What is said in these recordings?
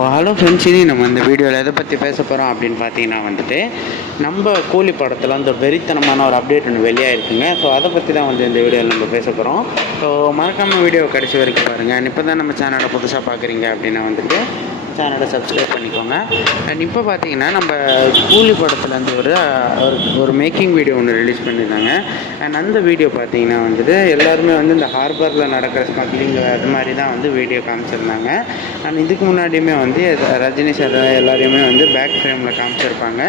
Hello friends, இனி நம்ம இந்த வீடியோவில் எதை பற்றி பேச போகிறோம் அப்படின்னு பார்த்தீங்கன்னா நம்ம கூலி படத்தில் அந்த வெறித்தனமான ஒரு அப்டேட் ஒன்று வெளியாகிருக்குங்க. ஸோ அதை பற்றி தான் இந்த வீடியோவில் நம்ம பேச போகிறோம். ஸோ மறக்காமல் வீடியோ கடைசி வரைக்கும் பாருங்கள். இப்போ தான் நம்ம சேனலை புதுசாக பார்க்குறீங்க அப்படின்னா சேனலை சப்ஸ்கிரைப் பண்ணிக்கோங்க. அண்ட் இப்போ பார்த்தீங்கன்னா நம்ம கூலி படத்தில் ஒரு மேக்கிங் வீடியோ ஒன்று ரிலீஸ் பண்ணியிருந்தாங்க. அண்ட் அந்த வீடியோ பார்த்தீங்கன்னா எல்லாருமே இந்த ஹார்பரில் நடக்கிற ஸ்மக்லிங் அது மாதிரி தான் வீடியோ காமிச்சிருந்தாங்க. அண்ட் இதுக்கு முன்னாடியுமே ரஜினி சார் எல்லாரையுமே பேக் ஃப்ரேமில் காமிச்சிருப்பாங்க.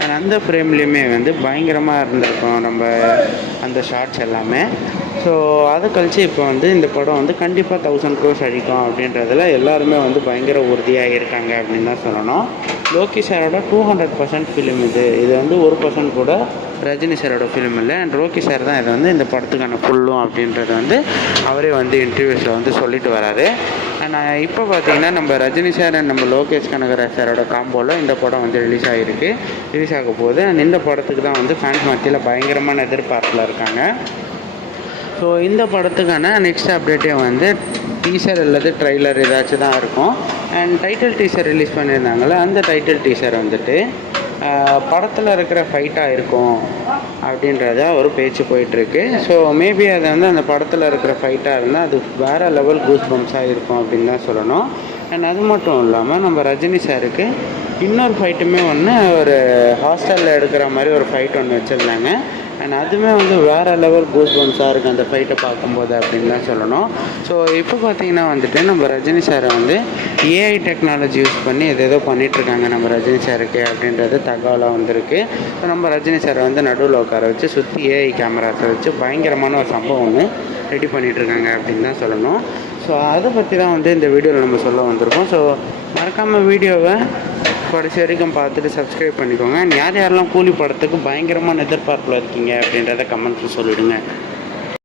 அண்ட் அந்த ஃப்ரேம்லேயுமே பயங்கரமாக இருந்திருக்கும் நம்ம அந்த ஷார்ட்ஸ் எல்லாமே. ஸோ அதை கழிச்சு இப்போ இந்த படம் கண்டிப்பாக 1000 crores அடிக்கும் அப்படின்றதுல எல்லாருமே பயங்கர உறுதியாக இருக்காங்க அப்படின்னு தான் சொல்லணும். லோகி சாரோட 200% ஃபிலிம் இது 1% கூட ரஜினி சாரோட ஃபிலிம் இல்லை. அண்ட் லோகி சார் தான் இதை இந்த படத்துக்கான ஃபுல்லும் அப்படின்றத அவரே இன்டர்வியூஸில் சொல்லிட்டு வராரு. அண்ட் இப்போ பார்த்தீங்கன்னா நம்ம ரஜினி சார் அண்ட் நம்ம லோகேஷ் கனகராஜ் சாரோட காம்போவில் இந்த படம் ரிலீஸ் ஆக போகுது. அண்ட் இந்த படத்துக்கு தான் ஃபேன்ஸ் மத்தியில் பயங்கரமான எதிர்பார்ப்பில் இருக்காங்க. ஸோ இந்த படத்துக்கான நெக்ஸ்ட் அப்டேட்டே டீசர் அல்லது ட்ரைலர் ஏதாச்சும் தான் இருக்கும். அண்ட் டைட்டில் டீசர் ரிலீஸ் பண்ணியிருந்தாங்களே, அந்த டைட்டில் டீசர் படத்தில் இருக்கிற ஃபைட்டாக இருக்கும் அப்படின்றத ஒரு பேச்சு போயிட்டுருக்கு. ஸோ மேபி அது அந்த படத்தில் இருக்கிற ஃபைட்டாக இருந்தால் அது வேறு லெவல் கூஸ் பம்ப்ஸாக இருக்கும் அப்படின்னு தான் சொல்லணும். அண்ட் அது மட்டும் இல்லாமல் நம்ம ரஜினி சாருக்கு இன்னொரு ஃபைட்டுமே ஒரு ஹாஸ்டலில் எடுக்கிற மாதிரி ஒரு ஃபைட் ஒன்று வச்சுருந்தாங்க. அண்ட் அதுவுமே வேறு லெவல் கூஸ் பம்ப்ஸாக இருக்குது அந்த ஃபைட்டை பார்க்கும்போது அப்படின்னு தான் சொல்லணும். ஸோ இப்போ பார்த்தீங்கன்னா நம்ம ரஜினி சாரை ஏஐ டெக்னாலஜி யூஸ் பண்ணி ஏதோ பண்ணிகிட்ருக்காங்க நம்ம ரஜினி சாருக்கு அப்படின்றது தகவலாக வந்திருக்கு. ஸோ நம்ம ரஜினி சாரை நடுவில் உட்கார வச்சு சுற்றி ஏஐ கேமராஸை வச்சு பயங்கரமான ஒரு சம்பவம் ஒன்று ரெடி பண்ணிகிட்ருக்காங்க அப்படின்னு தான் சொல்லணும். ஸோ அதை பற்றி தான் இந்த வீடியோவில் நம்ம சொல்ல வந்திருக்கோம். ஸோ மறக்காமல் வீடியோவை கடைசி வரைக்கும் பார்த்துட்டு சப்ஸ்கிரைப் பண்ணிக்கோங்க. யார் யாரெல்லாம் கூலி படத்துக்கு பயங்கரமான எதிர்பார்ப்பில் இருக்கீங்க அப்படின்றத கமெண்ட்ஸில் சொல்லிவிடுங்க.